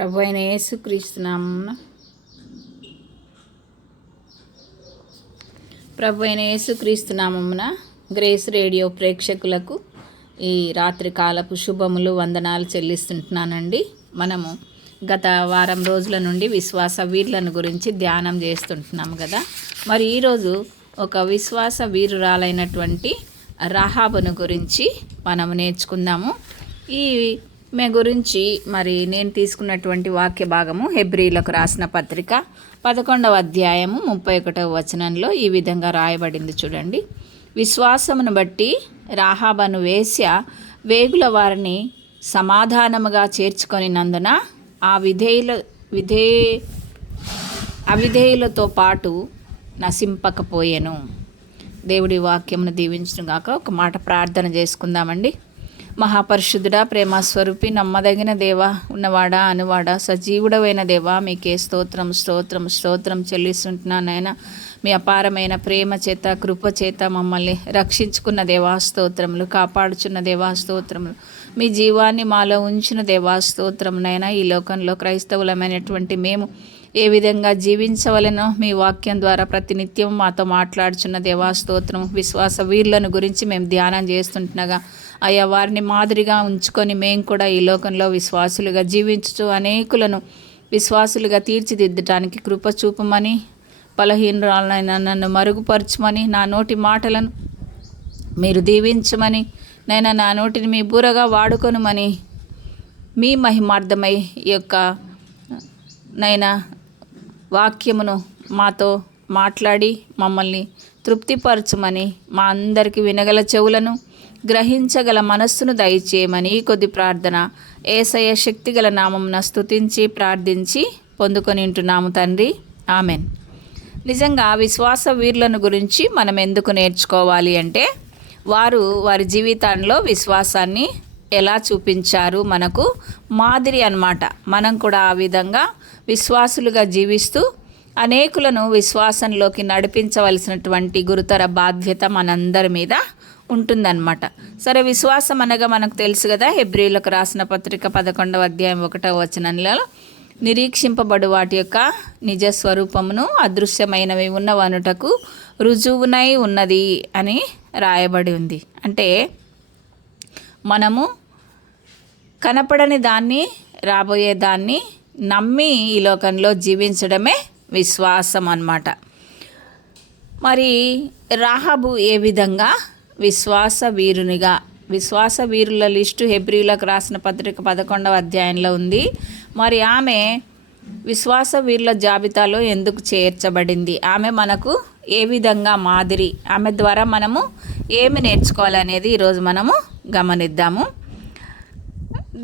ప్రభువైన యేసుక్రీస్తు నామమున గ్రేస్ రేడియో ప్రేక్షకులకు ఈ రాత్రి కాలపు శుభములు వందనాలు చెల్లిస్తుంటున్నానండి. మనము గత వారం రోజుల నుండి విశ్వాస వీరులను గురించి ధ్యానం చేస్తుంటున్నాం కదా. మరి ఈరోజు ఒక విశ్వాస వీరురాలైనటువంటి రాహాబును గురించి మనము నేర్చుకుందాము. ఈమె గురించి మరి నేను తీసుకున్నటువంటి వాక్య భాగము హెబ్రీలకు రాసిన పత్రిక 11వ అధ్యాయము 31వ వచనంలో ఈ విధంగా రాయబడింది. చూడండి, విశ్వాసమును బట్టి రాహాబను వేశ్య వేగుల వారిని సమాధానముగా చేర్చుకొనినందున ఆ అవిధేయులతో పాటు నశింపకపోయెను. దేవుడి వాక్యమును దీవించును గాక. ఒక మాట ప్రార్థన చేసుకుందామండి. మహాపరిశుద్ధుడా, ప్రేమస్వరూపి, నమ్మదగిన దేవా, ఉన్నవాడా అనువాడా, సజీవుడవైన దేవా, మీకే స్తోత్రం చెల్లిస్తుంటున్నానైనా. మీ అపారమైన ప్రేమ చేత కృప చేత మమ్మల్ని రక్షించుకున్న దేవా స్తోత్రములు, కాపాడుచున్న దేవా స్తోత్రములు, మీ జీవాన్ని మాలో ఉంచిన దేవా స్తోత్రమునైనా. ఈ లోకంలో క్రైస్తవులమైనటువంటి మేము ఏ విధంగా జీవించవలెనో మీ వాక్యం ద్వారా ప్రతినిత్యం మాతో మాట్లాడుచున్న దేవా స్తోత్రం. విశ్వాస వీరులను గురించి మేము ధ్యానం చేస్తుంటున్నగా అయ్యా, వారిని మాదిరిగా ఉంచుకొని మేము కూడా ఈ లోకంలో విశ్వాసులుగా జీవించుతూ అనేకులను విశ్వాసులుగా తీర్చిదిద్దటానికి కృప చూపమని, బలహీనురాలైన నన్ను మరుగుపరచమని, నా నోటి మాటలను మీరు దీవించమని, నైనా నా నోటిని మీ బూరగా వాడుకొనుమని, మీ మహిమార్థమై ఈ యొక్క నైనా వాక్యమును మాతో మాట్లాడి మమ్మల్ని తృప్తిపరచమని, మా అందరికీ వినగల చెవులను గ్రహించగల మనస్సును దయచేయమని కొద్ది ప్రార్థన యేసయ్య శక్తిగల నామమున స్తుతించి ప్రార్థించి పొందుకొని ఉంటున్నాము తండ్రి, ఆమెన్. నిజంగా విశ్వాస వీరులను గురించి మనం ఎందుకు నేర్చుకోవాలి అంటే, వారి జీవితంలో విశ్వాసాన్ని ఎలా చూపించారు మనకు మాదిరి అన్నమాట. మనం కూడా ఆ విధంగా విశ్వాసులుగా జీవిస్తూ అనేకులను విశ్వాసంలోకి నడిపించవలసినటువంటి గురుతర బాధ్యత మనందరి మీద ఉంటుందన్నమాట. సరే, విశ్వాసం అనగా మనకు తెలుసు కదా. హెబ్రీలకు రాసిన పత్రిక 11వ అధ్యాయం 1వ వచనంలో నిరీక్షింపబడు వాటి యొక్క నిజ స్వరూపమును అదృశ్యమైనవి ఉన్నవనుటకు రుజువునై ఉన్నది అని రాయబడి ఉంది. అంటే మనము కనపడని దాన్ని, రాబోయే దాన్ని నమ్మి ఈ లోకంలో జీవించడమే విశ్వాసం అన్నమాట. మరి రాహాబు ఏ విధంగా విశ్వాస వీరుల లిస్టు హెబ్రీలకు రాసిన పత్రిక 11వ అధ్యాయంలో ఉంది. మరి ఆమె విశ్వాస వీరుల జాబితాలో ఎందుకు చేర్చబడింది? ఆమె మనకు ఏ విధంగా మాదిరి? ఆమె ద్వారా మనము ఏమి నేర్చుకోవాలనేది ఈరోజు మనము గమనిద్దాము.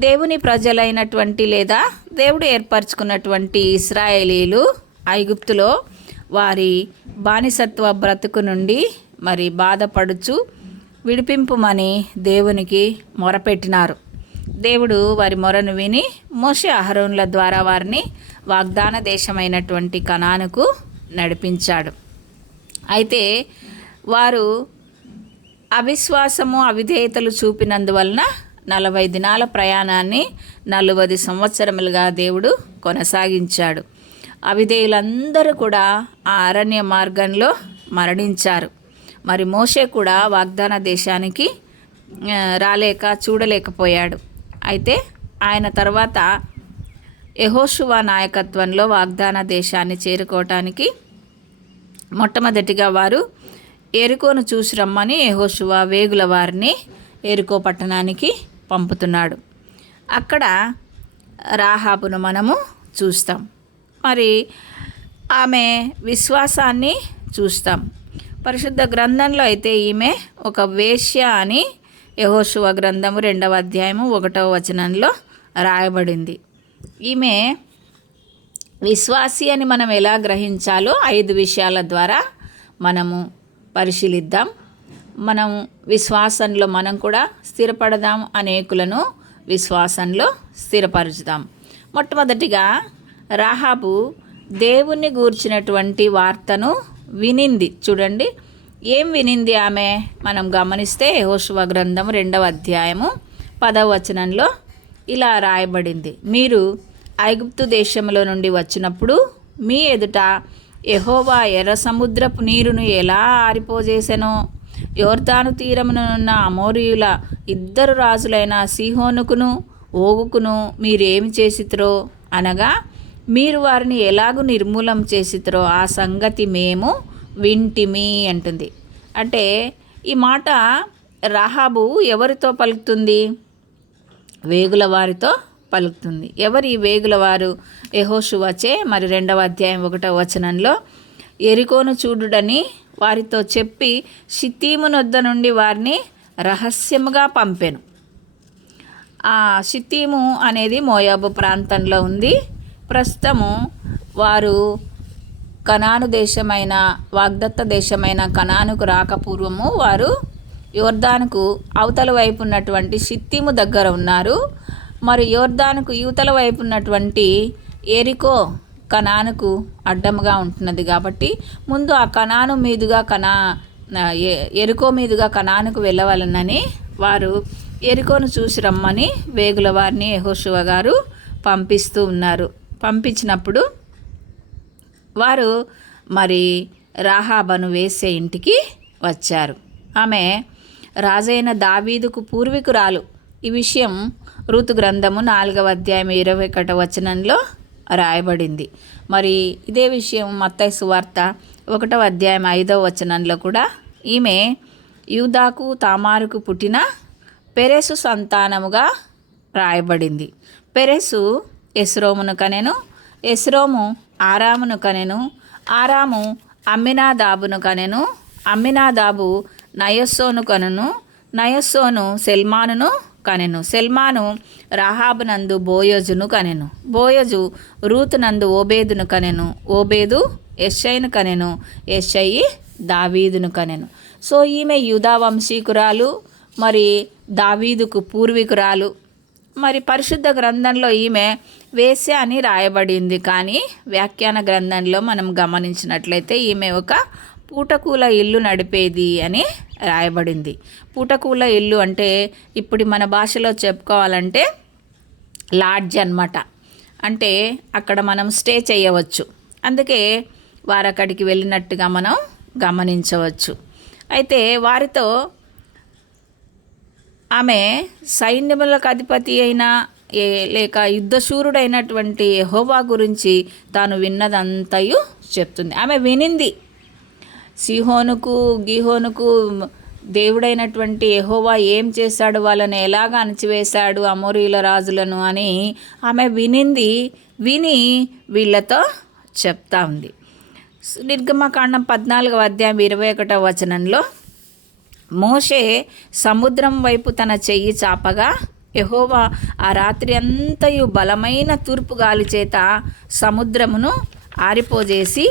దేవుని ప్రజలైనటువంటి లేదా దేవుడు ఏర్పరచుకున్నటువంటి ఇశ్రాయేలీలు ఐగుప్తులో వారి బానిసత్వ బ్రతుకు నుండి మరి బాధపడుచు విడిపింపుమని దేవునికి మొరపెట్టినారు. దేవుడు వారి మొరను విని మోషే అహరోనుల ద్వారా వారిని వాగ్దాన దేశమైనటువంటి కనానుకు నడిపించాడు. అయితే వారు అవిశ్వాసము, అవిధేయతలు చూపినందువలన 40 దినాల ప్రయాణాన్ని 40 సంవత్సరములుగా దేవుడు కొనసాగించాడు. అవిధేయులందరూ కూడా ఆ అరణ్య మార్గంలో మరణించారు. మరి మోషే కూడా వాగ్దాన దేశానికి చూడలేకపోయాడు. అయితే ఆయన తర్వాత యెహోషువ నాయకత్వంలో వాగ్దాన దేశాన్ని చేరుకోవటానికి మొట్టమొదటిగా వారు ఎరికోను చూసి రమ్మని యెహోషువ వేగుల వారిని ఎరికో పట్టణానికి పంపుతున్నాడు. అక్కడ రాహాబును మనము చూస్తాం. మరి ఆమె విశ్వాసాన్ని చూస్తాం. పరిశుద్ధ గ్రంథంలో అయితే ఈమె ఒక వేశ్య అని యెహోషువ గ్రంథము 2వ అధ్యాయము 1వ వచనంలో రాయబడింది. ఈమె విశ్వాసి అని మనం ఎలా గ్రహించాలో 5 విషయాల ద్వారా మనము పరిశీలిద్దాం. మనం విశ్వాసంలో మనం కూడా స్థిరపడదాం, అనేకులను విశ్వాసంలో స్థిరపరచుదాం. మొట్టమొదటిగా రాహాబు దేవుణ్ణి గూర్చినటువంటి వార్తను వినింది. చూడండి, ఏం వినింది ఆమె? మనం గమనిస్తే యెహోషువ గ్రంథం 2వ అధ్యాయము 10వ వచనంలో ఇలా రాయబడింది: మీరు ఐగుప్తు దేశంలో నుండి వచ్చినప్పుడు మీ ఎదుట యెహోవా ఎర్ర సముద్రపు నీరును ఎలా ఆరిపోజేసెనో, యోర్దాను తీరమునున్న అమోరీయుల 2 రాజులైన సీహోనుకును ఓగుకును మీరేమి చేసిత్రో, అనగా మీరు వారిని ఎలాగూ నిర్మూలం చేసిత్రో ఆ సంగతి మేము వింటిమి అంటుంది. అంటే ఈ మాట రాహాబు ఎవరితో పలుకుతుంది? వేగుల వారితో పలుకుతుంది. ఎవరు ఈ వేగుల వారు? యెహోషువచే మరి 2వ అధ్యాయం 1వ వచనంలో యెరికోను చూడుడని వారితో చెప్పి షిత్తీము నొద్ద నుండి వారిని రహస్యముగా పంపెను. ఆ షిత్తీము అనేది మోయాబు ప్రాంతంలో ఉంది. ప్రస్తుతము వారు కనాను దేశమైన వాగ్దత్త దేశమైన కనానుకు రాకపూర్వము వారు యోర్దానుకు అవతల వైపు ఉన్నటువంటి షిత్తీము దగ్గర ఉన్నారు. మరి యోర్దానుకు యువతల వైపు ఉన్నటువంటి యెరికో కనానుకు అడ్డముగా ఉంటున్నది కాబట్టి ముందు ఆ కనాను మీదుగా యెరికో మీదుగా కనానుకు వెళ్ళవాలనని వారు యెరికోను చూసి రమ్మని వేగుల వారిని యెహోషువ గారు పంపిస్తూ ఉన్నారు. పంపించినప్పుడు వారు మరి రాహాబను వేసే ఇంటికి వచ్చారు. ఆమె రాజైన దావీదుకు పూర్వీకురాలు. ఈ విషయం రూతు గ్రంథము 4వ అధ్యాయం 21వ వచనంలో రాయబడింది. మరి ఇదే విషయం మత్తయి సువార్త 1వ అధ్యాయం 5వ వచనంలో కూడా ఈమె యూదాకు తామారుకు పుట్టిన పెరెసు సంతానముగా రాయబడింది. పెరెసు ఎస్రోమును కనెను, ఎస్రోము ఆరామును కనెను, ఆరాము అమ్మినాదాబును కనెను, అమ్మినాదాబు నయస్సోను కనెను, నయస్సోను సెల్మానును కనెను, సెల్మాను రాహాబునందు బోయజును కనెను, బోయజు రూతునందు ఓబేదును కనెను, ఓబేదు యెషయిను కనెను, యెషయి దావీదును కనెను. సో ఈమె యూదా వంశీకురాలు, మరి దావీదుకు పూర్వీకురాలు. మరి పరిశుద్ధ గ్రంథంలో ఈమె వేశ్య అని రాయబడింది. కానీ వ్యాఖ్యాన గ్రంథంలో మనం గమనించినట్లయితే ఈమె ఒక పూటకూల ఇల్లు నడిపేది అని రాయబడింది. పూటకూల ఇల్లు అంటే ఇప్పుడు మన భాషలో చెప్పుకోవాలంటే లాడ్జ్ అన్నమాట. అంటే అక్కడ మనం స్టే చేయవచ్చు. అందుకే వారు అక్కడికి వెళ్ళినట్టుగా మనం గమనించవచ్చు. అయితే వారితో ఆమె సైన్యములకు అధిపతి అయిన లేక యుద్ధశూరుడైనటువంటి యెహోవా గురించి తాను విన్నదంతయు చెప్తుంది. ఆమె వినింది. సీహోనుకు గీహోనుకు దేవుడైనటువంటి యెహోవా ఏం చేశాడు, వాళ్ళని ఎలాగ అణచివేశాడు అమోరీల రాజులను అని ఆమె వినింది. విని వీళ్ళతో చెప్తా ఉంది. నిర్గమకాండం 14వ అధ్యాయం 21వ వచనంలో మోషే సముద్రం వైపు తన చెయ్యి చాపగా యెహోవా ఆ రాత్రి అంతయు బలమైన తూర్పు గాలి చేత సముద్రమును ఆరిపోజేసి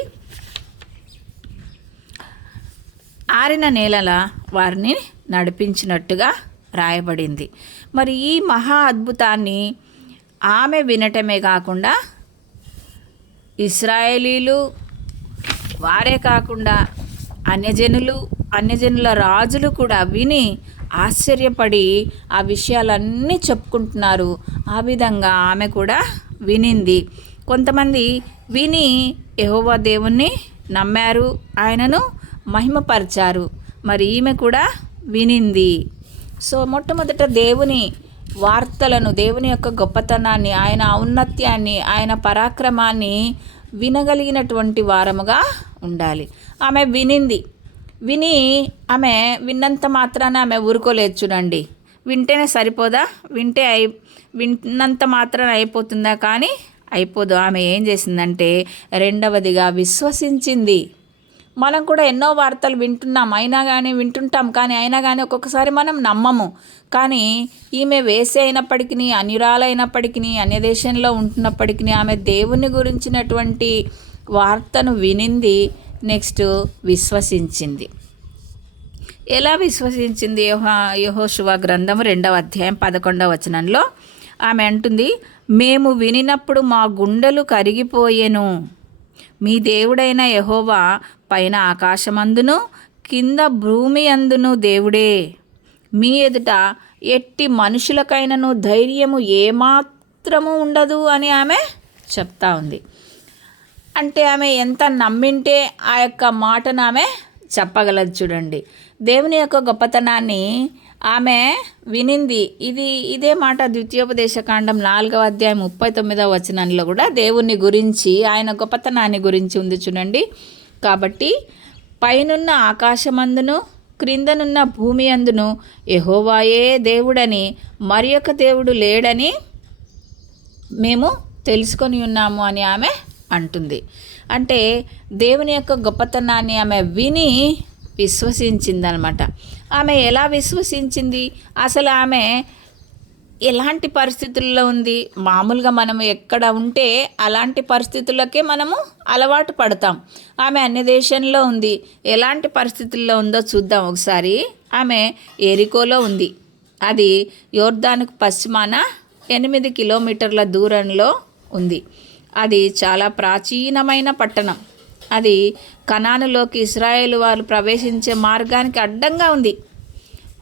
ఆరిన నేలల వారిని నడిపించినట్టుగా రాయబడింది. మరి ఈ మహా అద్భుతాన్ని ఆమె వినటమే కాకుండా ఇశ్రాయేలీలు వారే కాకుండా అన్యజనుల రాజులు కూడా విని ఆశ్చర్యపడి ఆ విషయాలన్నీ చెప్పుకుంటున్నారు. ఆ విధంగా ఆమె కూడా వినింది. కొంతమంది విని యెహోవా దేవుణ్ణి నమ్మారు, ఆయనను మహిమపరిచారు. మరి ఈమె కూడా వినింది. సో మొట్టమొదట దేవుని వార్తలను, దేవుని యొక్క గొప్పతనాన్ని, ఆయన ఔన్నత్యాన్ని, ఆయన పరాక్రమాన్ని వినగలిగినటువంటి వారముగా ఉండాలి. ఆమె వినింది. విని ఆమె విన్నంత మాత్రాన ఆమె ఊరుకోలేదు. చూడండి, వింటేనే సరిపోదా? విన్నంత మాత్రాన అయిపోతుందా? కానీ అయిపోదు. ఆమె ఏం చేసిందంటే రెండవదిగా విశ్వసించింది. మనం కూడా ఎన్నో వార్తలు వింటుంటాం కానీ అయినా కానీ ఒక్కొక్కసారి మనం నమ్మము. కానీ ఈమె వేసి అయినప్పటికీ, అన్యురాలైనప్పటికీ, అన్యదేశంలో ఉంటున్నప్పటికీ ఆమె దేవుని గురించినటువంటి వార్తను వినింది. నెక్స్ట్ విశ్వసించింది. ఎలా విశ్వసించింది? యెహోషువ గ్రంథం 2వ అధ్యాయం 11వ వచనంలో ఆమె అంటుంది, మేము వినినప్పుడు మా గుండెలు కరిగిపోయెను. మీ దేవుడైన యెహోవా పైన ఆకాశమందును కింద భూమి అందును దేవుడే. మీ ఎదుట ఎట్టి మనుషులకైనను ధైర్యము ఏమాత్రము ఉండదు అని ఆమె చెప్తా ఉంది. అంటే ఆమె ఎంత నమ్మింటే ఆ యొక్క మాటను ఆమె చెప్పగలదు. చూడండి, దేవుని యొక్క గొప్పతనాన్ని ఆమె వినింది. ఇదే మాట ద్వితీయోపదేశకాండం 4వ అధ్యాయం 39వ వచనంలో కూడా దేవుని గురించి, ఆయన గొప్పతనాన్ని గురించి ఉంది. చూడండి, కాబట్టి పైనున్న ఆకాశమందును క్రిందనున్న భూమి అందును యెహోవాయే దేవుడని మరి ఒక దేవుడు లేడని మేము తెలుసుకొని ఉన్నాము అని ఆమె అంటుంది. అంటే దేవుని యొక్క గొప్పతనాన్ని ఆమె విని విశ్వసించిందనమాట. ఆమె ఎలా విశ్వసించింది? అసలు ఆమె ఎలాంటి పరిస్థితుల్లో ఉంది? మామూలుగా మనము ఎక్కడ ఉంటే అలాంటి పరిస్థితులకే మనము అలవాటు పడతాం. ఆమె అన్య దేశంలో ఉంది. ఎలాంటి పరిస్థితుల్లో ఉందో చూద్దాం ఒకసారి. ఆమె ఎరికోలో ఉంది. అది యోర్దానుకు పశ్చిమాన 8 కిలోమీటర్ల దూరంలో ఉంది. అది చాలా ప్రాచీనమైన పట్టణం. అది కనానులోకి ఇశ్రాయేలు వారు ప్రవేశించే మార్గానికి అడ్డంగా ఉంది.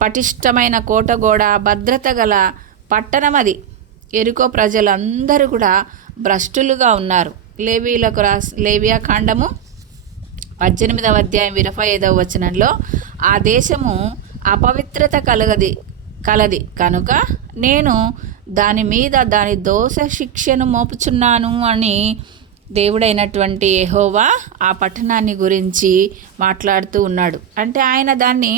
పటిష్టమైన కోటగోడ, భద్రత గల పట్టణం అది. ఎరికో ప్రజలందరూ కూడా భ్రష్టులుగా ఉన్నారు. లేవియా కాండము 18వ అధ్యాయం 25వ వచనంలో ఆ దేశము అపవిత్రత కలది కనుక నేను దాని మీద దాని దోష శిక్షను మోపుచున్నాను అని దేవుడైనటువంటి యెహోవా ఆ పట్టణాన్ని గురించి మాట్లాడుతూ ఉన్నాడు. అంటే ఆయన దాన్ని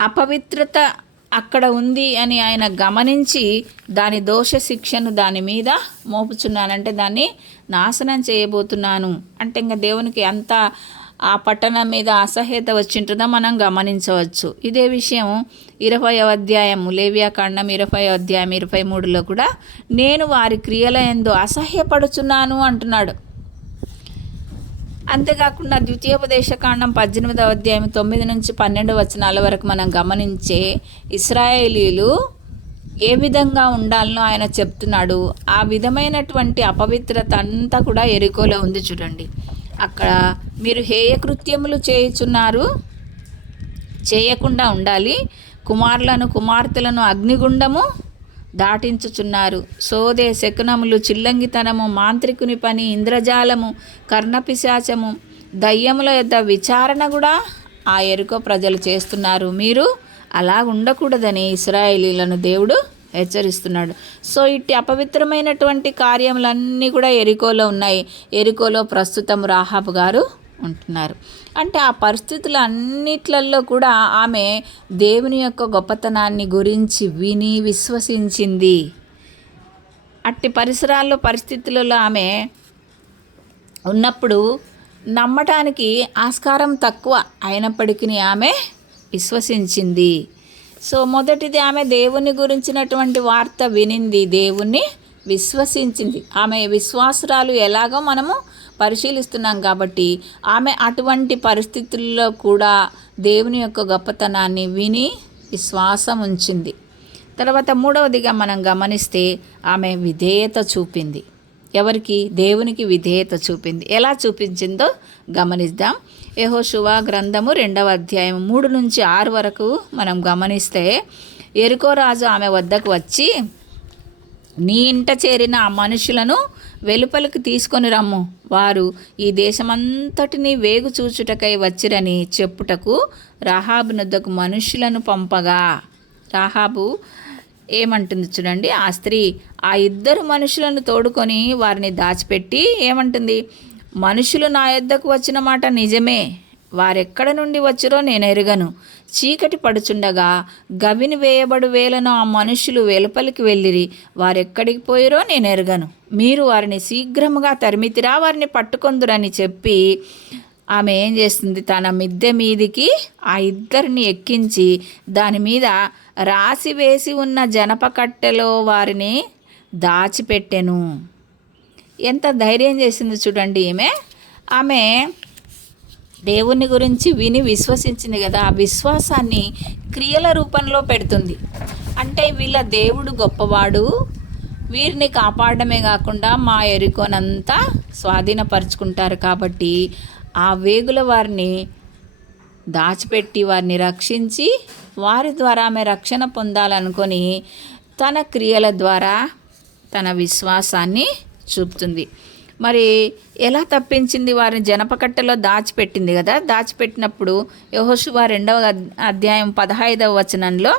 అపవిత్రత అక్కడ ఉంది అని ఆయన గమనించి దాని దోష శిక్షను దాని మీద మోపుచున్నానంటే దాన్ని నాశనం చేయబోతున్నాను అంటే ఇంకా దేవునికి అంత ఆ పట్టణం మీద అసహ్యత వచ్చింటుందో మనం గమనించవచ్చు. ఇదే విషయం 20వ అధ్యాయం లేవియా కాండం 20వ అధ్యాయం 23లో కూడా నేను వారి క్రియల యందు అసహ్యపడుచున్నాను అంటున్నాడు. అంతేకాకుండా ద్వితీయోపదేశకాండం 18వ అధ్యాయం 9 నుంచి 12 వచనాల వరకు మనం గమనించే ఇశ్రాయేలీలు ఏ విధంగా ఉండాలనో ఆయన చెప్తున్నాడు. ఆ విధమైనటువంటి అపవిత్రత అంతా కూడా ఎరికోలో ఉంది. చూడండి, అక్కడ మీరు హేయ కృత్యములు చేయుచున్నారు, చేయకుండా ఉండాలి. కుమారులను కుమార్తెలను అగ్నిగుండము దాటించుచున్నారు. సోదే శకునములు, చిల్లంగితనము, మాంత్రికుని పని, ఇంద్రజాలము, కర్ణపిశాచము, దయ్యముల యొద్ద విచారణ కూడా ఆ ఎరుకో ప్రజలు చేస్తున్నారు. మీరు అలా ఉండకూడదని ఇశ్రాయేలీలను దేవుడు హెచ్చరిస్తున్నాడు. సో ఇట్టి అపవిత్రమైనటువంటి కార్యములన్నీ కూడా ఎరికోలో ఉన్నాయి. ఎరికోలో ప్రస్తుతం రాహాబు గారు ఉంటున్నారు. అంటే ఆ పరిస్థితులన్నిట్లలో కూడా ఆమె దేవుని యొక్క గొప్పతనాన్ని గురించి విని విశ్వసించింది. అట్టి పరిస్థితులలో ఆమె ఉన్నప్పుడు నమ్మటానికి ఆస్కారం తక్కువ అయినప్పటికీ ఆమె విశ్వసించింది. సో మొదటిది ఆమె దేవుని గురించినటువంటి వార్త వినింది, దేవుణ్ణి విశ్వసించింది. ఆమె విశ్వాసురాలు ఎలాగో మనము పరిశీలిస్తున్నాం కాబట్టి ఆమె అటువంటి పరిస్థితుల్లో కూడా దేవుని యొక్క గొప్పతనాన్ని విని విశ్వాసం ఉంచింది. తర్వాత మూడవదిగా మనం గమనిస్తే ఆమె విధేయత చూపింది. ఎవరికి? దేవునికి విధేయత చూపింది. ఎలా చూపించిందో గమనిద్దాం. యెహోషువ గ్రంథము 2వ అధ్యాయం 3 నుంచి 6 వరకు మనం గమనిస్తే యెరికో రాజు ఆమె వద్దకు వచ్చి, నీ ఇంట చేరిన ఆ మనుషులను వెలుపలికి తీసుకొని రమ్ము, వారు ఈ దేశమంతటినీ వేగు చూచుటకై వచ్చిరని చెప్పుటకు రాహాబు నొద్దకు మనుషులను పంపగా. రాహాబు ఏమంటుంది చూడండి, ఆ స్త్రీ ఆ 2 మనుషులను తోడుకొని వారిని దాచిపెట్టి ఏమంటుంది, మనుషులు నా యొద్దకు వచ్చిన మాట నిజమే, వారెక్కడ నుండి వచ్చిరో నేను ఎరుగను. చీకటి పడుచుండగా గవిని వేయబడు వేళను ఆ మనుషులు వెలుపలికి వెళ్ళిరి, వారెక్కడికి పోయిరో నేను ఎరుగను. మీరు వారిని శీఘ్రముగా తరిమితిరా, వారిని పట్టుకొందురని చెప్పి ఆమె ఏం చేస్తుంది, తన మిద్దె మీదికి ఆ 2 ఎక్కించి దాని మీద రాసి వేసి ఉన్న జనప కట్టెలో వారిని దాచిపెట్టెను. ఎంత ధైర్యం చేసింది చూడండి ఆమె దేవుని గురించి విని విశ్వసించింది కదా, ఆ విశ్వాసాన్ని క్రియల రూపంలో పెడుతుంది. అంటే వీళ్ళ దేవుడు గొప్పవాడు, వీరిని కాపాడమే కాకుండా మా ఎరికోనంతా స్వాధీనపరుచుకుంటారు కాబట్టి ఆ వేగుల వారిని దాచిపెట్టి వారిని రక్షించి వారి ద్వారా ఆమె రక్షణ పొందాలనుకొని తన క్రియల ద్వారా తన విశ్వాసాన్ని చూపుతుంది. మరి ఎలా తప్పించింది? వారిని జనపకట్టలో దాచిపెట్టింది కదా. దాచిపెట్టినప్పుడు యెహోషువ 2వ అధ్యాయం 15వ వచనంలో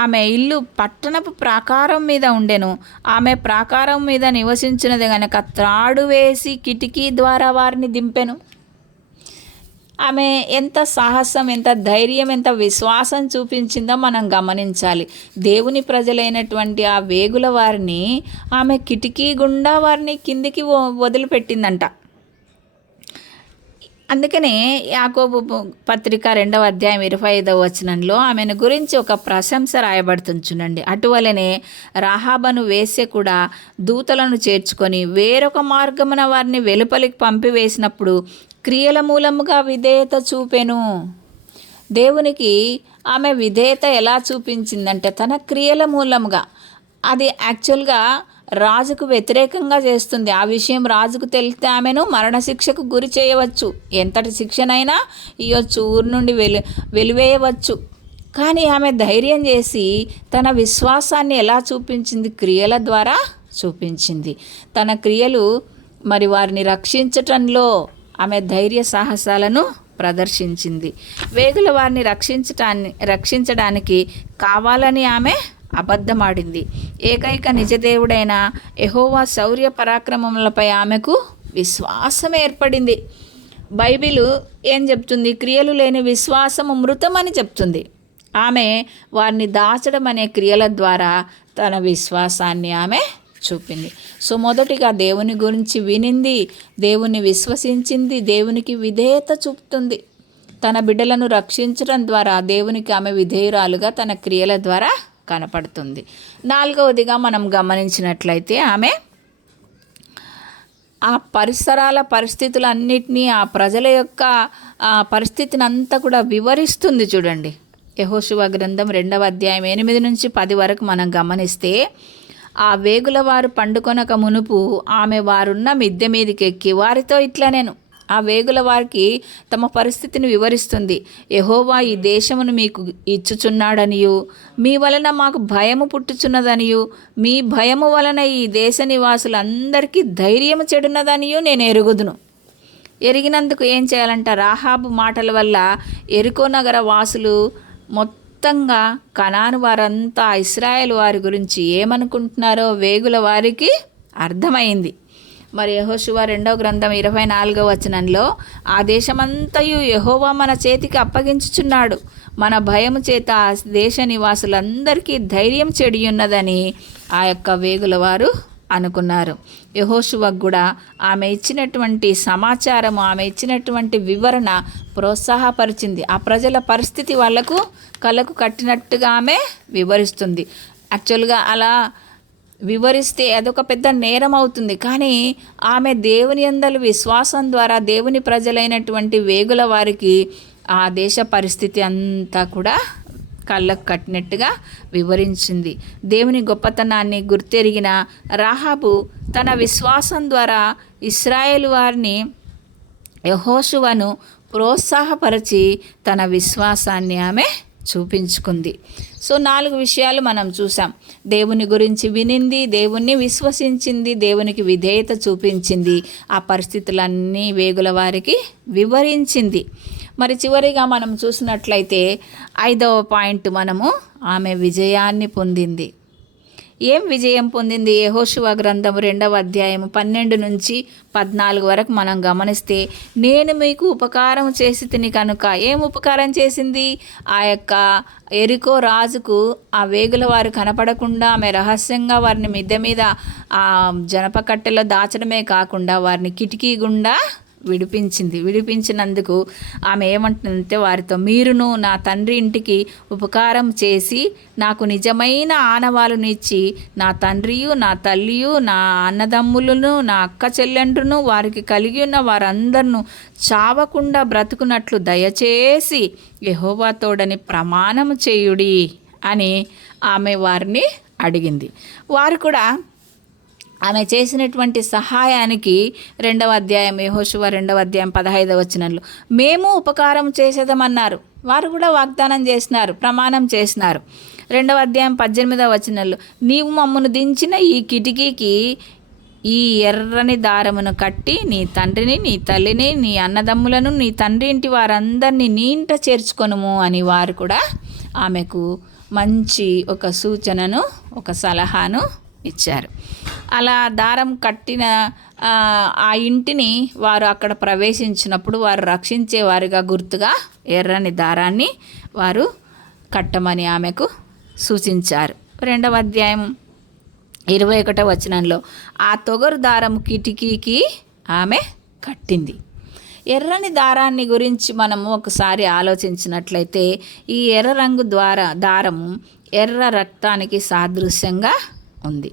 ఆమె ఇల్లు పట్టణపు ప్రాకారం మీద ఉండెను. ఆమె ప్రాకారం మీద నివసించినది గనక త్రాడు వేసి కిటికీ ద్వారా వారిని దింపెను. ఆమె ఎంత సాహసం, ఎంత ధైర్యం, ఎంత విశ్వాసం చూపించిందో మనం గమనించాలి. దేవుని ప్రజలైనటువంటి ఆ వేగుల వారిని ఆమె కిటికీ గుండా వారిని కిందికి వదిలిపెట్టిందంట. అందుకనే యాకోబు పత్రిక 2వ అధ్యాయం 25వ వచనంలో ఆమెను గురించి ఒక ప్రశంస రాయబడుతుంది చూడండి. అటువలనే రాహాబను వేశ్య కూడా దూతలను చేర్చుకొని వేరొక మార్గమున వారిని వెలుపలికి పంపివేసినప్పుడు క్రియల మూలముగా విధేయత చూపెను. దేవునికి ఆమె విధేయత ఎలా చూపించిందంటే తన క్రియల మూలముగా. అది యాక్చువల్గా రాజుకు వ్యతిరేకంగా చేస్తుంది. ఆ విషయం రాజుకు తెలిస్తే ఆమెను మరణశిక్షకు గురి చేయవచ్చు, ఎంతటి శిక్షనైనా ఇవ్వచ్చు, ఊరి నుండి వెలివేయవచ్చు. కానీ ఆమె ధైర్యం చేసి తన విశ్వాసాన్ని ఎలా చూపించింది? క్రియల ద్వారా చూపించింది. తన క్రియలు మరి వారిని రక్షించటంలో ఆమె ధైర్య సాహసాలను ప్రదర్శించింది. వేగుల వారిని రక్షించడానికి కావాలని ఆమె అబద్ధమాడింది. ఏకైక నిజదేవుడైన యెహోవా శౌర్య పరాక్రమములపై ఆమెకు విశ్వాసం ఏర్పడింది. బైబిలు ఏం చెప్తుంది? క్రియలు లేని విశ్వాసము మృతమని చెప్తుంది. ఆమె వారిని దాచడం అనే క్రియల ద్వారా తన విశ్వాసాన్ని ఆమె చూపింది. సో మొదటిగా దేవుని గురించి వినింది, దేవుని విశ్వసించింది, దేవునికి విధేయత చూపుతుంది. తన బిడ్డలను రక్షించడం ద్వారా దేవునికి ఆమె విధేయురాలుగా తన క్రియల ద్వారా కనపడుతుంది. 4వదిగా మనం గమనించినట్లయితే ఆమె ఆ పరిస్థితులన్నిటినీ, ఆ ప్రజల యొక్క పరిస్థితిని అంతా కూడా వివరిస్తుంది చూడండి. యెహోషువ గ్రంథం 2వ అధ్యాయం 8 నుంచి 10 వరకు మనం గమనిస్తే, ఆ వేగుల వారు పండుకొనక మునుపు ఆమె వారున్న మిద్దె మీదకి ఎక్కి వారితో ఇట్లా నేను ఆ వేగుల వారికి తమ పరిస్థితిని వివరిస్తుంది. యెహోవా ఈ దేశమును మీకు ఇచ్చుచున్నాడనియు, మీ వలన మాకు భయము పుట్టుచున్నదనియు, మీ భయము వలన ఈ దేశ నివాసులందరికీ ధైర్యము చెడున్నదనియు నేను ఎరుగుదును. ఎరిగినందుకు ఏం చేయాలంట? రాహాబు మాటల వల్ల యెరికో నగర వాసులు మొత్తంగా కనాను వారంతా ఇశ్రాయేలు వారి గురించి ఏమనుకుంటున్నారో వేగుల వారికి అర్థమైంది. మరి యెహోషువ 2వ గ్రంథం 24వ వచనంలో ఆ దేశమంతయు యెహోవా మన చేతికి అప్పగించుచున్నాడు, మన భయము చేత ఆ దేశ నివాసులందరికీ ధైర్యం చెడియున్నదని ఆ యొక్క వేగుల వారు అనుకున్నారు. యెహోషువకు కూడా ఆమె ఇచ్చినటువంటి సమాచారము, ఆమె ఇచ్చినటువంటి వివరణ ప్రోత్సాహపరిచింది. ఆ ప్రజల పరిస్థితి వాళ్లకు కళ్ళకు కట్టినట్టుగా ఆమె వివరిస్తుంది. యాక్చువల్గా అలా వివరిస్తే అదొక పెద్ద నేరం అవుతుంది. కానీ ఆమె దేవుని యందలి విశ్వాసం ద్వారా దేవుని ప్రజలైనటువంటి వేగుల వారికి ఆ దేశ పరిస్థితి అంతా కూడా కళ్ళకు కట్టినట్టుగా వివరించింది. దేవుని గొప్పతనాన్ని గుర్తెరిగిన రాహాబు తన విశ్వాసం ద్వారా ఇశ్రాయేలు వారిని, యెహోషువను ప్రోత్సాహపరిచి తన విశ్వాసాన్ని ఆమె చూపించుకుంది. సో 4 విషయాలు మనం చూసాం. దేవుని గురించి వినింది, దేవుణ్ణి విశ్వసించింది, దేవునికి విధేయత చూపించింది, ఆ పరిస్థితులన్నీ వేగుల వారికి వివరించింది. మరి చివరిగా మనం చూసినట్లయితే 5వ పాయింట్ మనము ఆమె విజయాన్ని పొందింది. ఏం విజయం పొందింది? యెహోషువ గ్రంథం 2వ అధ్యాయం 12 నుంచి 14 వరకు మనం గమనిస్తే, నేను మీకు ఉపకారం చేసి తిని కనుక. ఏం ఉపకారం చేసింది? ఆ యొక్క యెరికో రాజుకు ఆ వేగుల వారు కనపడకుండా ఆమె రహస్యంగా వారిని మిద్దె మీద ఆ జనపకట్టెలో దాచడమే కాకుండా వారిని కిటికీ గుండా విడిపించినందుకు ఆమె ఏమంటుందంటే వారితో, మీరును నా తండ్రి ఇంటికి ఉపకారం చేసి నాకు నిజమైన ఆనవాలునిచ్చి నా తండ్రియు నా తల్లియు నా అన్నదమ్ములను నా అక్క చెల్లెండ్రును వారికి కలిగి ఉన్న వారందరినూ చావకుండా బ్రతుకున్నట్లు దయచేసి యెహోవా తోడని ప్రమాణము చేయుడి అని ఆమె వారిని అడిగింది. వారు కూడా ఆమె చేసినటువంటి సహాయానికి 2వ అధ్యాయం యెహోషువ 2వ అధ్యాయం 15వ వచనంలో మేము ఉపకారం చేసేదమన్నారు. వారు కూడా వాగ్దానం చేసినారు, ప్రమాణం చేసినారు. 2వ అధ్యాయం 18వ వచనంలో, నీవు మమ్మను దించిన ఈ కిటికీకి ఈ ఎర్రని దారమును కట్టి నీ తండ్రిని, నీ తల్లిని, నీ అన్నదమ్ములను, నీ తండ్రి ఇంటి వారందరినీ నీ ఇంట చేర్చుకొనుము అని వారు కూడా ఆమెకు మంచి ఒక సూచనను, ఒక సలహాను ఇచ్చారు. అలా దారం కట్టిన ఆ ఇంటిని వారు అక్కడ ప్రవేశించినప్పుడు వారు రక్షించేవారుగా గుర్తుగా ఎర్రని దారాన్ని వారు కట్టమని ఆమెకు సూచించారు. 2వ అధ్యాయం 21వ వచనంలో, ఆ తొగరు దారము కిటికీకి ఆమె కట్టింది. ఎర్రని దారాన్ని గురించి మనము ఒకసారి ఆలోచించినట్లయితే, ఈ ఎర్ర రంగు దారము ఎర్ర రక్తానికి సాదృశ్యంగా ఉంది.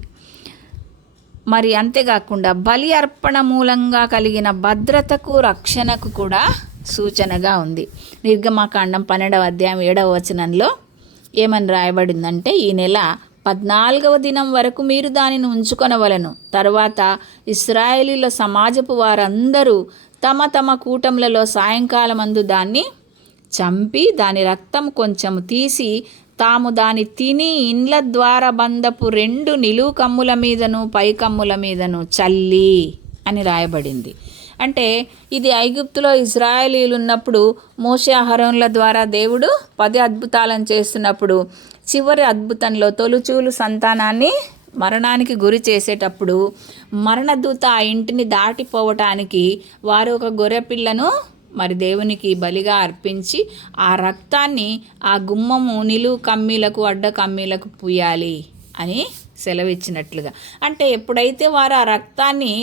మరి అంతేకాకుండా బలి అర్పణ మూలంగా కలిగిన భద్రతకు, రక్షణకు కూడా సూచనగా ఉంది. నిర్గమకాండం 12వ అధ్యాయం 7వ వచనంలో ఏమని రాయబడిందంటే, ఈ నెల 14వ దినం వరకు మీరు దానిని ఉంచుకొనవలను. తర్వాత ఇశ్రాయేలీల సమాజపు వారందరూ తమ తమ కూటములలో సాయంకాలమందు దాన్ని చంపి దాని రక్తం కొంచెం తీసి తాము దాని తిని ఇండ్ల ద్వార బంధపు 2 నిలువు కమ్ముల మీదను పై కమ్ముల మీదను చల్లి అని రాయబడింది. అంటే ఇది ఐగుప్తులో ఇశ్రాయేలీలు ఉన్నప్పుడు మోషే అహరోనుల ద్వారా దేవుడు 10 అద్భుతాలను చేస్తున్నప్పుడు చివరి అద్భుతంలో తొలుచూలు సంతానాన్ని మరణానికి గురి చేసేటప్పుడు మరణదూత ఆ ఇంటిని దాటిపోవటానికి వారు ఒక గొర్రెపిల్లను మరి దేవునికి బలిగా అర్పించి ఆ రక్తాన్ని ఆ గుమ్మము నిలువు కమ్మీలకు, అడ్డ కమ్మీలకు పూయాలి అని సెలవిచ్చినట్లుగా. అంటే ఎప్పుడైతే వారు ఆ రక్తాన్ని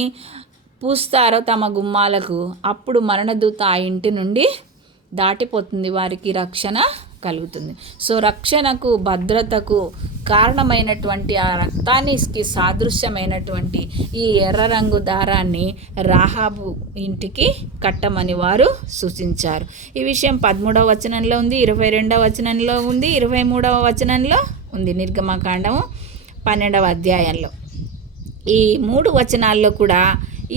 పూస్తారో తమ గుమ్మాలకు, అప్పుడు మరణదూత ఆ ఇంటి నుండి దాటిపోతుంది, వారికి రక్షణ కలుగుతుంది. సో రక్షణకు, భద్రతకు కారణమైనటువంటి ఆ రక్తానికి సాదృశ్యమైనటువంటి ఈ ఎర్ర రంగు దారాన్ని రాహాబు ఇంటికి కట్టమని వారు సూచించారు. ఈ విషయం 13వ వచనంలో ఉంది, 22వ వచనంలో ఉంది, 23వ వచనంలో ఉంది. నిర్గమకాండము 12వ అధ్యాయంలో ఈ 3 వచనాల్లో కూడా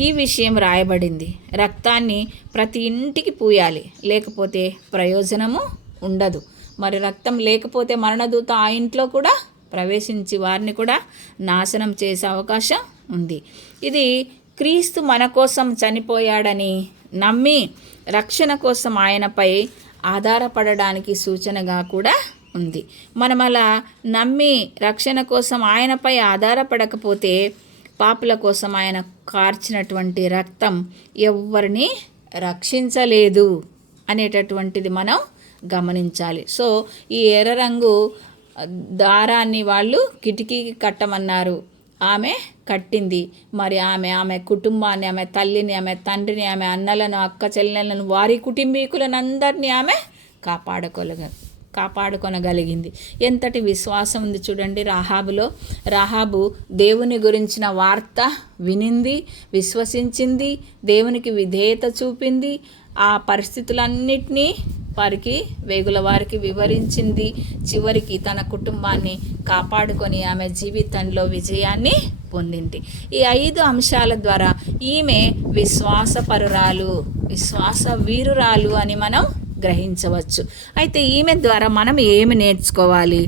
ఈ విషయం రాయబడింది. రక్తాన్ని ప్రతి ఇంటికి పూయాలి, లేకపోతే ప్రయోజనము ఉండదు. మరి రక్తం లేకపోతే మరణదూత ఆ ఇంట్లో కూడా ప్రవేశించి వారిని కూడా నాశనం చేసే అవకాశం ఉంది. ఇది క్రీస్తు మన కోసం చనిపోయాడని నమ్మి రక్షణ కోసం ఆయనపై ఆధారపడడానికి సూచనగా కూడా ఉంది. మనం అలా నమ్మి రక్షణ కోసం ఆయనపై ఆధారపడకపోతే పాపుల కోసం ఆయన కార్చినటువంటి రక్తం ఎవ్వరిని రక్షించలేదు అనేటటువంటిది మనం గమనించాలి. సో ఈ ఎర్ర రంగు దారాన్ని వాళ్ళు కిటికీకి కట్టమన్నారు, ఆమె కట్టింది. మరి ఆమె కుటుంబాన్ని, ఆమె తల్లిని, ఆమె తండ్రిని, ఆమె అన్నలను, అక్క చెల్లెలను, వారి కుటుంబీకులను అందరినీ ఆమె కాపాడుకొనగలిగింది. ఎంతటి విశ్వాసం ఉంది చూడండి రాహాబులో. రాహాబు దేవుని గురించిన వార్త వినింది, విశ్వసించింది, దేవునికి విధేయత చూపింది, ఆ పరిస్థితులన్నిటినీ వేగుల వారికి వివరించింది. చివరికి తన కుటుంబాన్ని కాపాడుకొని ఆమె జీవితంలో విజయాన్ని పొందింది. ఈ 5 అంశాల ద్వారా ఈమె విశ్వాసపరురాలు, విశ్వాస వీరురాలు అని మనం గ్రహించవచ్చు. అయితే ఈమె ద్వారా మనం ఏమి నేర్చుకోవాలి?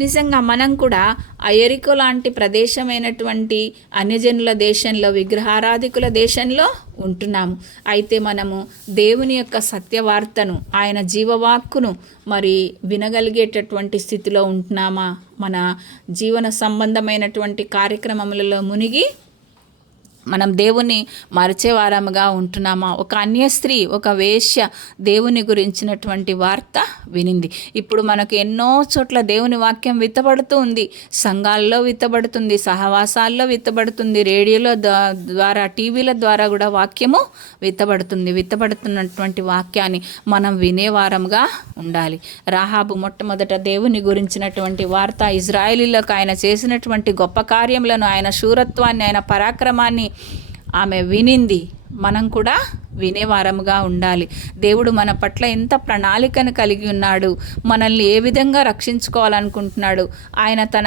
నిజంగా మనం కూడా ఆ యెరికో లాంటి ప్రదేశమైనటువంటి అన్యజనుల దేశంలో, విగ్రహారాధికుల దేశంలో ఉంటున్నాము. అయితే మనము దేవుని యొక్క సత్యవార్తను, ఆయన జీవవాక్కును మరి వినగలిగేటటువంటి స్థితిలో ఉంటున్నామా? మన జీవన సంబంధమైనటువంటి కార్యక్రమములలో మునిగి మనం దేవుణ్ణి మరచేవారముగా ఉంటున్నామా? ఒక అన్య స్త్రీ, ఒక వేశ్య దేవుని గురించినటువంటి వార్త వినింది. ఇప్పుడు మనకు ఎన్నో చోట్ల దేవుని వాక్యం విత్తబడుతూ ఉంది. సంఘాల్లో విత్తబడుతుంది, సహవాసాల్లో విత్తబడుతుంది, రేడియోల ద్వారా, టీవీల ద్వారా కూడా వాక్యము విత్తబడుతున్నటువంటి వాక్యాన్ని మనం వినేవారముగా ఉండాలి. రాహాబు మొట్టమొదట దేవుని గురించినటువంటి వార్త, ఇజ్రాయేలీలకు ఆయన చేసినటువంటి గొప్ప కార్యములను, ఆయన శూరత్వాన్ని, ఆయన పరాక్రమాన్ని ఆమె వినింది. మనం కూడా వినేవారముగా ఉండాలి. దేవుడు మన పట్ల ఎంత ప్రణాళికను కలిగి ఉన్నాడు, మనల్ని ఏ విధంగా రక్షించుకోవాలనుకుంటున్నాడు, ఆయన తన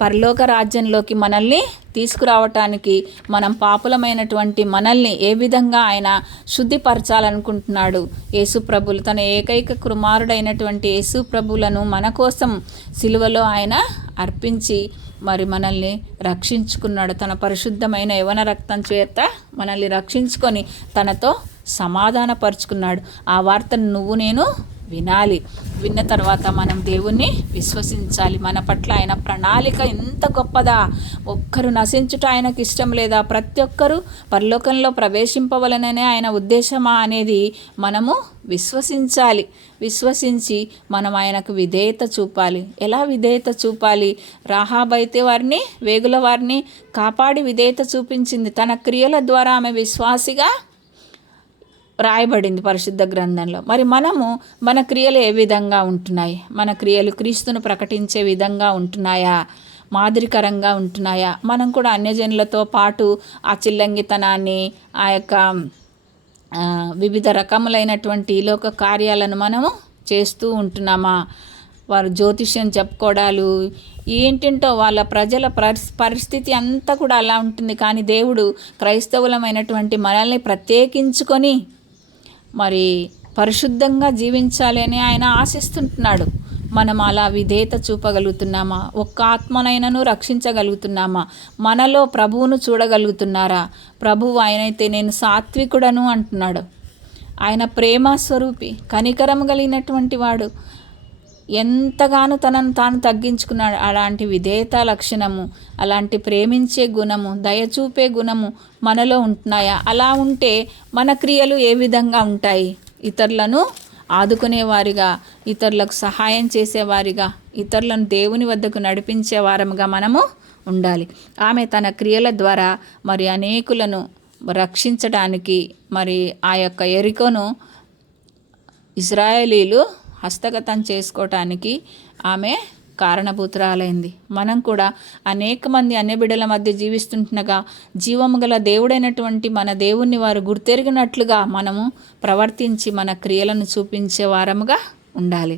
పరలోక రాజ్యంలోకి మనల్ని తీసుకురావటానికి, మనం పాపులమైనటువంటి మనల్ని ఏ విధంగా ఆయన శుద్ధిపరచాలనుకుంటున్నాడు. యేసుప్రభులు తన ఏకైక కుమారుడైనటువంటి యేసుప్రభులను మన కోసం సిలువలో ఆయన అర్పించి మరి మనల్ని రక్షించుకున్నాడు. తన పరిశుద్ధమైన యవన రక్తం చేత మనల్ని రక్షించుకొని తనతో సమాధానపరుచుకున్నాడు. ఆ వార్తను నువ్వు నేను వినాలి. విన్న తర్వాత మనం దేవుణ్ణి విశ్వసించాలి. మన పట్ల ఆయన ప్రణాళిక ఎంత గొప్పదా! ఒక్కరు నశించుట ఆయనకు ఇష్టం లేదా? ప్రతి ఒక్కరూ పరలోకంలో ప్రవేశింపవలననే ఆయన ఉద్దేశమా అనేది మనము విశ్వసించాలి. విశ్వసించి మనం ఆయనకు విధేయత చూపాలి. ఎలా విధేయత చూపాలి? రాహాబు అయితే వారిని, వేగుల వారిని కాపాడి విధేయత చూపించింది. తన క్రియల ద్వారా ఆమె విశ్వాసిగా రాయబడింది పరిశుద్ధ గ్రంథంలో. మరి మన క్రియలు ఏ విధంగా ఉంటున్నాయి? మన క్రియలు క్రీస్తును ప్రకటించే విధంగా ఉంటున్నాయా? మాదిరికరంగా ఉంటున్నాయా? మనం కూడా అన్యజనులతో పాటు ఆ చిల్లంగితనాన్ని, ఆ యొక్క వివిధ రకములైనటువంటి లోక కార్యాలను మనము చేస్తూ ఉంటున్నామా? వారు జ్యోతిష్యం చెప్పుకోవడాలు ఏంటింటో వాళ్ళ ప్రజల పరిస్థితి అంతా కూడా అలా ఉంటుంది. కానీ దేవుడు క్రైస్తవులమైనటువంటి మనల్ని ప్రత్యేకించుకొని మరి పరిశుద్ధంగా జీవించాలి అని ఆయన ఆశిస్తుంటున్నాడు. మనం అలా విధేయత చూపగలుగుతున్నామా? ఒక్క ఆత్మనైనను రక్షించగలుగుతున్నామా? మనలో ప్రభువును చూడగలుగుతున్నారా? ప్రభువు ఆయనైతే నేను సాత్వికుడను అంటున్నాడు. ఆయన ప్రేమ స్వరూపి, కనికరం కలిగినటువంటి వాడు. ఎంతగానో తనను తాను తగ్గించుకున్నాడు. అలాంటి విధేయత లక్షణము, అలాంటి ప్రేమించే గుణము, దయచూపే గుణము మనలో ఉంటున్నాయా? అలా ఉంటే మన క్రియలు ఏ విధంగా ఉంటాయి? ఇతరులను ఆదుకునేవారిగా, ఇతరులకు సహాయం చేసేవారిగా, ఇతరులను దేవుని వద్దకు నడిపించే వారముగా మనము ఉండాలి. ఆమె తన క్రియల ద్వారా మరి అనేకులను రక్షించడానికి, మరి ఆ యొక్క యెరికోను ఇశ్రాయేలీలు హస్తగతం చేసుకోవటానికి ఆమె కారణభూతురాలైంది. మనం కూడా అనేక మంది అన్యబిడ్డల మధ్య జీవిస్తుండగా జీవము గల దేవుడైనటువంటి మన దేవుణ్ణి వారు గుర్తెరిగినట్లుగా మనము ప్రవర్తించి మన క్రియలను చూపించే వారముగా ఉండాలి.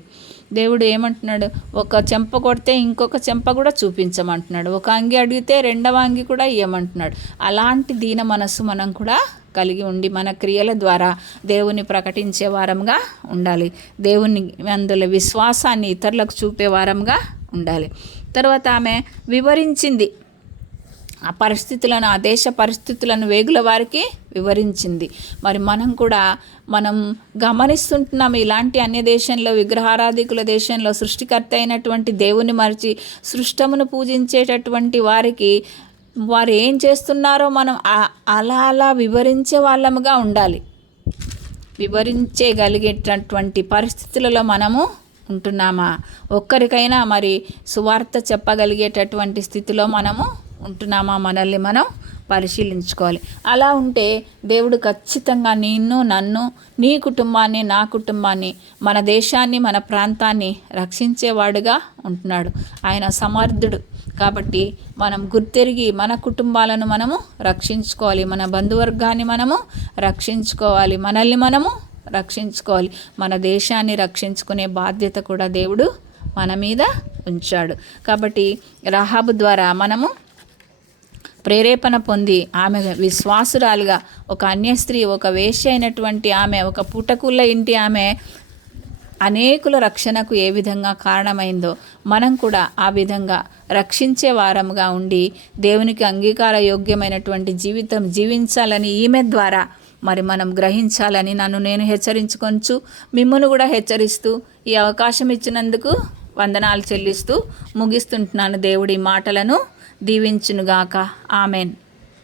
దేవుడు ఏమంటున్నాడు? ఒక చెంప కొడితే ఇంకొక చెంప కూడా చూపించమంటున్నాడు. ఒక అంగి అడిగితే రెండవ అంగి కూడా ఇవ్వమంటున్నాడు. అలాంటి దీన మనస్సు మనం కూడా కలిగి ఉండి మన క్రియల ద్వారా దేవుని ప్రకటించే వారంగా ఉండాలి. దేవుని అందులో విశ్వాసాన్ని ఇతరులకు చూపే వారంగా ఉండాలి. తర్వాత ఆమె వివరించింది ఆ పరిస్థితులను, ఆ దేశ పరిస్థితులను వేగుల వారికి వివరించింది. మరి మనం గమనిస్తుంటున్నాం, ఇలాంటి అన్య దేశంలో, విగ్రహారాధికుల దేశంలో సృష్టికర్త అయినటువంటి దేవుని మరిచి సృష్టమును పూజించేటటువంటి వారికి వారు ఏం చేస్తున్నారో మనం అలా వివరించే వాళ్ళముగా ఉండాలి. వివరించగలిగేటటువంటి పరిస్థితులలో మనము ఉంటున్నామా? ఒక్కరికైనా మరి సువార్త చెప్పగలిగేటటువంటి స్థితిలో మనము ఉంటున్నామా? మనల్ని మనం పరిశీలించుకోవాలి. అలా ఉంటే దేవుడు ఖచ్చితంగా నన్ను, నీ కుటుంబాన్ని, నా కుటుంబాన్ని, మన దేశాన్ని, మన ప్రాంతాన్ని రక్షించేవాడుగా ఉంటున్నాడు. ఆయన సమర్థుడు. కాబట్టి మనం గుర్తెరిగి మన కుటుంబాలను మనము రక్షించుకోవాలి, మన బంధువర్గాన్ని మనము రక్షించుకోవాలి, మనల్ని మనము రక్షించుకోవాలి. మన దేశాన్ని రక్షించుకునే బాధ్యత కూడా దేవుడు మన మీద ఉంచాడు. కాబట్టి రాహాబు ద్వారా మనము ప్రేరేపణ పొంది ఆమె విశ్వాసురాలుగా, ఒక అన్య స్త్రీ, ఒక వేశ్య అయినటువంటి ఆమె, ఒక పూటకూళ్ళ ఇంటి ఆమె అనేకుల రక్షణకు ఏ విధంగా కారణమైందో మనం కూడా ఆ విధంగా రక్షించే వారముగా ఉండి దేవునికి అంగీకార యోగ్యమైనటువంటి జీవితం జీవించాలని ఈమె ద్వారా మరి మనం గ్రహించాలని నన్ను నేను హెచ్చరించుకొంచు, మిమ్మును కూడా హెచ్చరిస్తూ ఈ అవకాశం ఇచ్చినందుకు వందనాలు చెల్లిస్తూ ముగిస్తుంటున్నాను. దేవుడి మాటలను దీవించునుగాక. ఆమెన్.